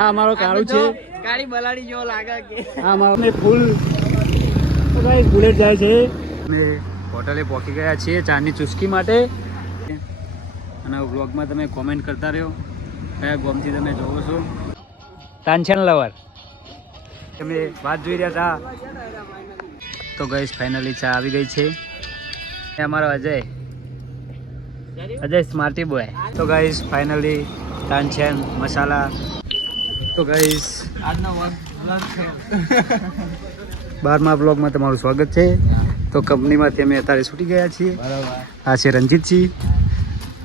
આ અમારો કાળું છે. ગાડી બલાડી જેવો લાગે કે. હા અમારો અમે ફૂલ. તો ગાઈસ બુલેટ જાય છે. અમે હોટલે પહોંચી ગયા છીએ ચાની ચુસ્કી માટે. અને વ્લોગમાં તમે કોમેન્ટ કરતા રહ્યો. કયા ગોમથી તમે જોવો છો? તાનછન લવર. તમે વાત જોઈ રહ્યા હતા તો ગઈશ ફાઇનલી ચા આવી ગઈ છે. એ અમારો અજય. અજય સ્માર્ટી બોય તો ગાઈસ ફાઇનલી તાનછન મસાલા તો ગાઈસ આજનો વર્ગ બારમા વ્લોગમાં તમારું સ્વાગત છે. તો કંપનીમાંથી અમે અત્યારે છૂટી ગયા છીએ. બરાબર. આ છે રણજીતસિંહ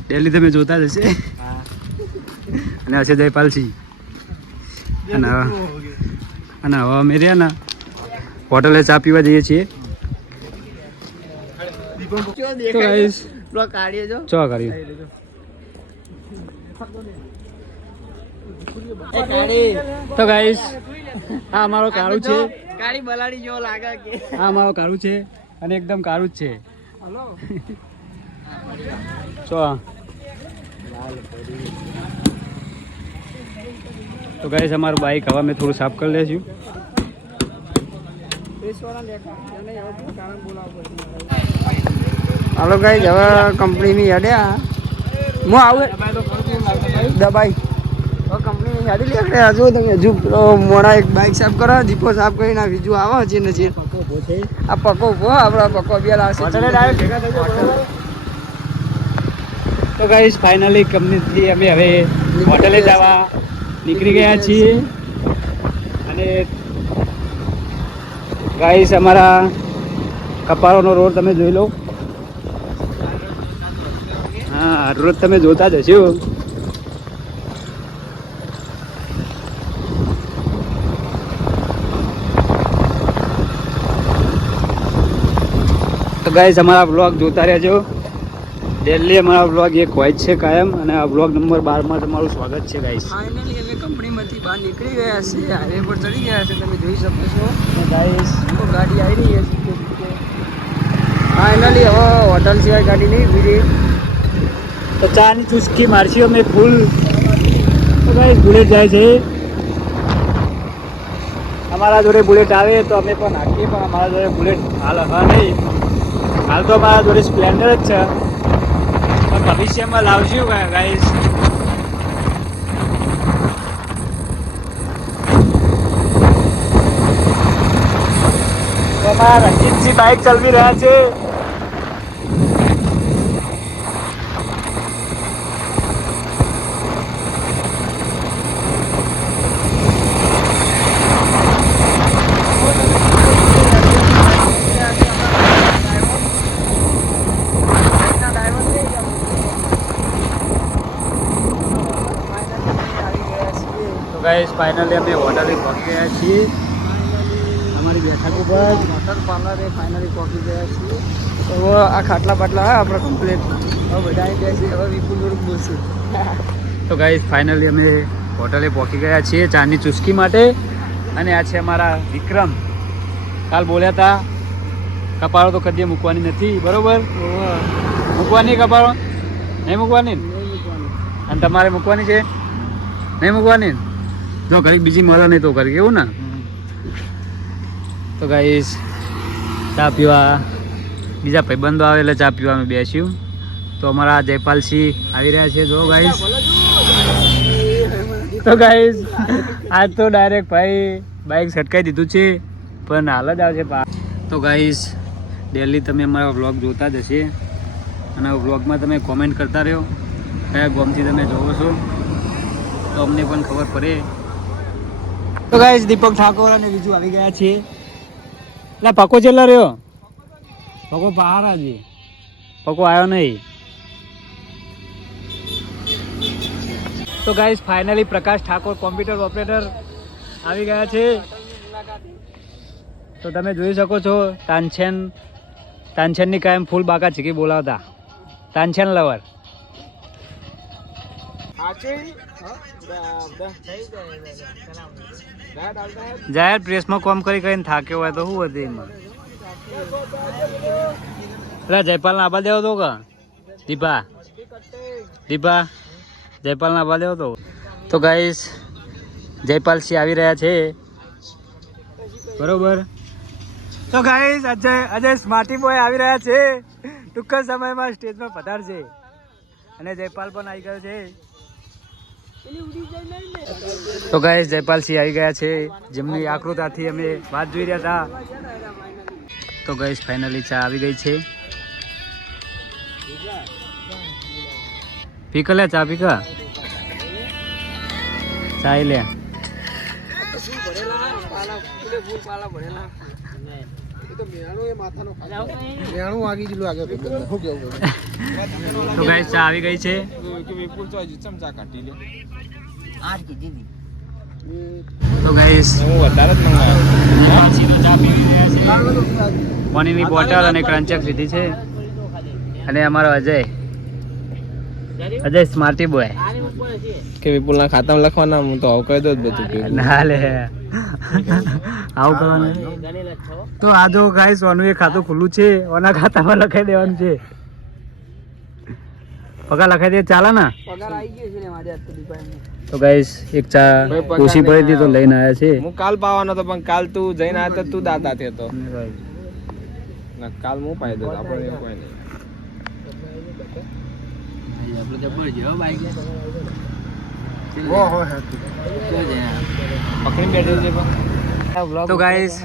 ડેલી તમે જોતા જ હશે. અને આ છે જયપાલસિંહ અને અને હવે અમે રહ્યા ને હોટલે ચા પીવા જઈએ છીએ. ચો તો દેખાય ગાઈસ પેલો કાઢીએ જો ચો કર્યું એ કાઢી તો ગાઈસ આ અમારો કાળું છે. કાળી બલાડી જેવો લાગે કે. આ અમારો કાળું છે અને એકદમ કાળું જ છે. હલો. ચો તો ગાઈસ અમારું બાઈક હવે અમે થોડું સાફ કરી લેશું. હાલો ગાઈ હવે કંપનીની અડ્યા હું આવું દબાઈ. કંપની હેડી લે આપણે હજુ તમે હજુ મોડા એક બાઇક સાફ કરો દીપો સાફ કરીને આ બીજું આવે છે ને છે. આ પકો ઊભો આપણા પકો બે લાવશે તો ગાઈસ ફાઇનલી કંપનીથી અમે હવે હોટલે જવા નીકળી ગયા છીએ. અને ગાઈસ અમારા કપાળોનો રોડ તમે જોઈ લો. હા રોજ તમે જોતા જ હશો. તો ગાઈસ અમારા બ્લોગ જોતા રહેજો. ડેલી અમારા બ્લોગ એક હોય છે કાયમ અને આ બ્લોગ નંબર બારમાં તમારું સ્વાગત છે ગાઈઝ ફાઇનલી અમે કંપનીમાંથી બહાર નીકળી ગયા છે. હાઈવે પર ચડી ગયા છે તમે જોઈ શકો છો. ગાઈઝ ગાડી આવી રહી છે. ફાઇનલી હવે હોટલ સિવાય ગાડી નહીં બીજી તો ચાની ચુસ્કી મારશી અમે ફૂલ તો ગાઈસ બુલેટ જાય છે. અમારા જોડે બુલેટ આવે તો અમે પણ નાખીએ પણ અમારા જોડે બુલેટ હાલ હા નહીં. હાલ તો મારા જોડે સ્પ્લેન્ડર જ છે. પણ ભવિષ્યમાં લાવશું ગાઈસ રંજીતજી બાઇક ચલાવી રહ્યા છે. ગાઈસ ફાઇનલી અમે હોટલે પહોંચી ગયા છીએ. અમારી બેઠક ઉપર હોટલ પાર્લરે ફાઇનલી પહોંચી ગયા છીએ. તો હવે આ ખાટલા બાટલા આપણે કમ્પ્લીટ હવે બધા આવી ગયા છે હવે વિપુલ થોડુંક બોલશું. તો ગાઈસ ફાઇનલી અમે હોટલે પહોંચી ગયા છીએ ચાની ચુસ્કી માટે. અને આ છે અમારા વિક્રમ. કાલ બોલ્યા હતા કપાળો તો કદી મૂકવાની નથી. બરોબર? મૂકવાની કપાળો? નહીં મૂકવાની? અને તમારે મૂકવાની છે? નહીં મૂકવાની? જો ઘડી બીજી મળે નહીં તો ઘડી એવું ને? તો ગાઈસ ચા પીવા બીજા ભાઈબંધો આવે એટલે ચા પીવા અમે બેસ્યું. તો અમારા જયપાલસિંહ આવી રહ્યા છે. જો ગાઈસ તો ગાઈસ આજ તો ડાયરેક્ટ ભાઈ બાઇક છટકાઈ દીધું છે, પણ હાલ જ આવશે તો ગાઈસ ડેલી તમે અમારા વ્લોગ જોતા જ હશે. અને વ્લોગમાં તમે કોમેન્ટ કરતા રહ્યો. કયા ગોમથી તમે જોવો છો? તો અમને પણ ખબર પડે. તો ગાઈસ દીપક ઠાકોર અને બીજું આવી ગયા છે. એટલે પકો ચેલા રહ્યો? પકો બહાર આજે પકો આવ્યો નહીં. તો guys finally Prakash Thakor computer operator આવી ગયા છે. તો તમે જોઈ શકો છો તાનછેન તાનછેનની કાયમ ફૂલ બાકા ચીકી બોલાવતા. તાનછેન લવર જાહેર પ્રેસમાં કોમ કરી કરીને થાક્યો હોય તો શું હતું એમાં? એટલે જયપાલ ના આબા દેવો તો કા? દીપા? દીપા જયપાલ ના આબા દેવો તો? તો ગાઈસ જયપાલસિંહ આવી રહ્યા છે. બરોબર? તો guys Ajay Ajay smarty boy આવી રહ્યા છે. ટૂંક સમયમાં સ્ટેજમાં પધારશે. અને જયપાલ પણ આવી ગયો છે. તો ગાઈસ જયપાલસિંહ આવી ગયા છે. જેમની આકૃતાથી અમે વાત જોઈ રહ્યા હતા. તો ગાઈસ ફાઇનલી ચા આવી ગઈ છે. પીકલે ચા, પીકા. ચા લે. ભરેલા? ભરેલા. તો ગાઈસ ચા આવી ગઈ છે. તો ગાઈસ પાણીની બોટલ અને ક્રંચક લીધી છે. અને અમારો અજય. અજય સ્માર્ટી બોય કે વિપુલ ના ખાતામાં લખવાના હું તો આવું કહી દઉં જ બધું ના લે. આવું કરવાનું. તો આ જો ગાઈસ ઓનું એ ખાતું ખુલ્લું છે ઓના ખાતામાં લખાઈ દેવાનું છે. પગાર લખાઈ દે ચાલે ને? તો ગાઈસ એક ચા પડી હતી તો લઈને આવ્યા છે. હું કાલ પાવાનો હતો પણ કાલ તું જઈને આવ્યો તું દાદા થયો તો. કાલ. હું પાઈ દઉં આપણે કોઈ નહીં. પકડી બેઠું છે પણ. તો ગાઈસ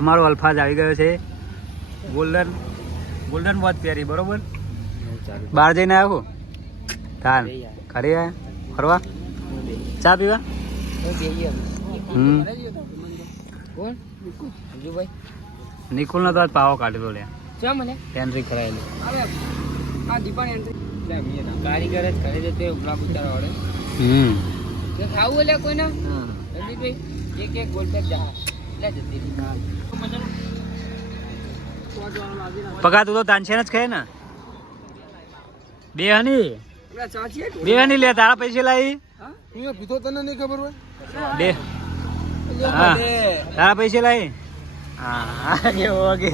અમારો અલ્ફાજ આવી ગયો છે. ગોલ્ડન ગોલ્ડન બહુ પહેરી બરોબર? બહાર જઈને આવ્યો તાન ખરી આયા? ફરવા? ચા પીવા? હમ. કોણ? નિકુલ નો તો પાવો કાઢ્યો લે એન્ટ્રી કરાયેલી. કારીગર જ કરે છે તે ઉપલા ઉતારવા વાળે. હમ. ખાવું એટલે કોઈને? રણજીતભાઈ એક એક ગોલ પેક જા લે જતી પગા તું તો તાનસેન જ ખાય ને. બે હની? પેલા ચા છે બે હની લે તારા પૈસે લાવી પીધો તને નહીં ખબર હોય? બે. હા. તારા પૈસે લાવી હા જેવો કે.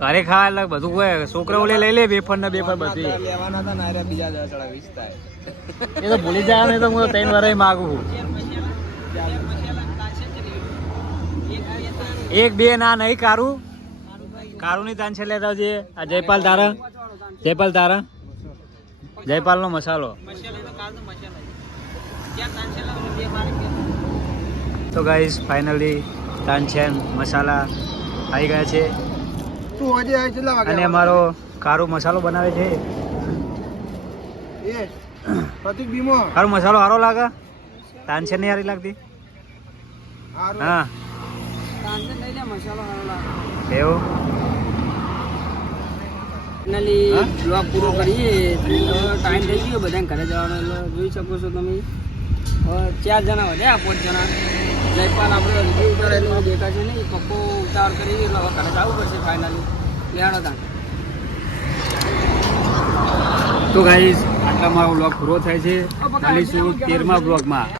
ઘરે ખાવા એટલે બધું હોય છોકરાઓ લઈ લે બેફર ને બેફર બધી. લેવાના હતા ને બીજા દસ વીસ એ તો ભૂલી જાય ને તો હું ત્રણ વાર માગું એક બે ના નહીં કારું. કારું ની તાન છે લેતા જઈએ આ જયપાલ તારા. જયપાલ તારા. જયપાલ નો મસાલો. તો ગાઈસ ફાઇનલી તાનછેન મસાલા આવી ગયા છે. તું આજે આવી કેટલા વાગે અને અમારો કારો મસાલો બનાવે છે. એ પ્રતિક બીમો. કારો મસાલો સારો લાગે? તાનછેન નહીં સારી લાગતી? હા. તાંસન લઈ લે મસાલો હાલો એવું? ફાઇનલી બ્લોગ પૂરો કરીએ. ટાઈમ થઈ ગયો બધાને ઘરે જવાનો એટલે જોઈ શકો છો તમે. હવે ચાર જણા વધ્યા પાંચ જણા. જયપાલ આપણે હજી ઉતારેલું દેખાશે નહીં પપ્પો ઉતાર કરી એટલે હવે ઘરે જવું પડશે ફાઇનલી લેવાનો તાણ. તો ગાઈઝ આટલામાં બ્લોગ પૂરો થાય છે. મળીશું તેરમા બ્લોગમાં